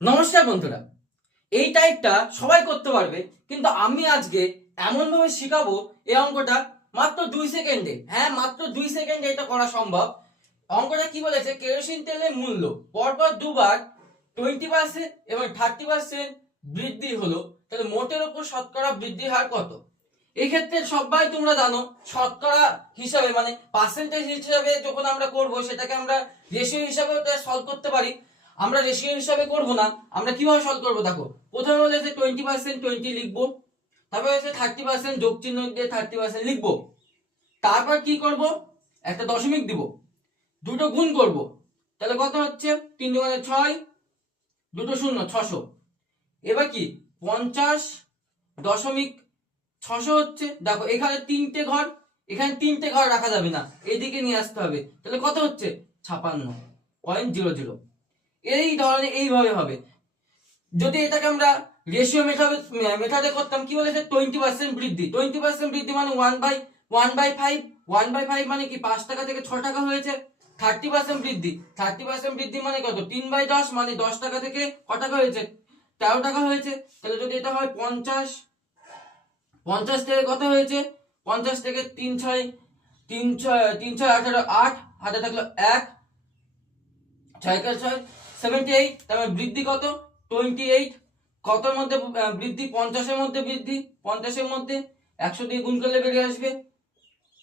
নমস্কার বন্ধুরা, এই টাইপটা সবাই করতে পারবে, কিন্তু আমি আজকে এমন ভাবে শিখাবো এই অঙ্কটা মাত্র 2 সেকেন্ডে। হ্যাঁ, মাত্র 2 সেকেন্ডে এটা করা সম্ভব। অঙ্কটা কি বলেছে, কেরোসিন তেলের মূল্য পরপর দুবার 20% এবং 30% বৃদ্ধি হলো, তাহলে মোটের উপর শতকরা বৃদ্ধির হার কত? এই ক্ষেত্রে সবাই তোমরা জানো শতকরা হিসাবে মানে পার্সেন্টেজ হিসাবে যখন আমরা করব সেটাকে আমরা রেশিও হিসাবে সলভ করতে পারি। আমরা রেশিও হিসাবে করব না, আমরা কিভাবে সলভ করব দেখো। প্রথমে বলেছে 20% 20 লিখবো, তারপর হচ্ছে 30% যোগ চিহ্ন দিয়ে 30% লিখবো। তারপর কি করব, একটা দশমিক দিব, দুটো গুণ করব, তাহলে কত হচ্ছে 3 2 6, দুটো শূন্য 600। এবার কি 50.600 হচ্ছে। দেখো এখানে তিনটে ঘর, এখানে তিনটে ঘর রাখা যাবে না, এদিকে নিয়ে আসতে হবে, তাহলে কত হচ্ছে 56.00। এই ধরনের এইভাবে হবে। যদি এটাকে আমরা রেশিও মেথডে করতাম, কি বলেছে 20% বৃদ্ধি, 20% বৃদ্ধি মানে 1/5, 1/5 মানে কি 5 টাকা থেকে 6 টাকা হয়েছে। 30% বৃদ্ধি, 30% বৃদ্ধি মানে কত 3/10 মানে 10 টাকা থেকে ক টাকা হয়েছে 13 টাকা হয়েছে। তাহলে যদি এটা হয় 50 থেকে কত হয়েছে, 50 থেকে 3 6 3 6 18 8 হাতে থাকলো 1 6 6 78। তারপর বৃদ্ধি কত 28। কতর মধ্যে বৃদ্ধি 50-এর মধ্যে বৃদ্ধি, 50-এর মধ্যে 100 দিয়ে গুণ করলে বেরিয়ে আসবে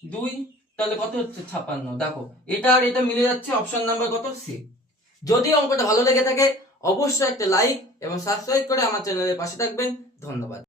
2, তাহলে কত হচ্ছে 56। দেখো এটা আর এটা মিলে যাচ্ছে, অপশন নাম্বার কত সি। যদি অঙ্কটা ভালো লেগে থাকে অবশ্যই একটা লাইক এবং সাবস্ক্রাইব করে আমার চ্যানেলের পাশে থাকবেন। ধন্যবাদ।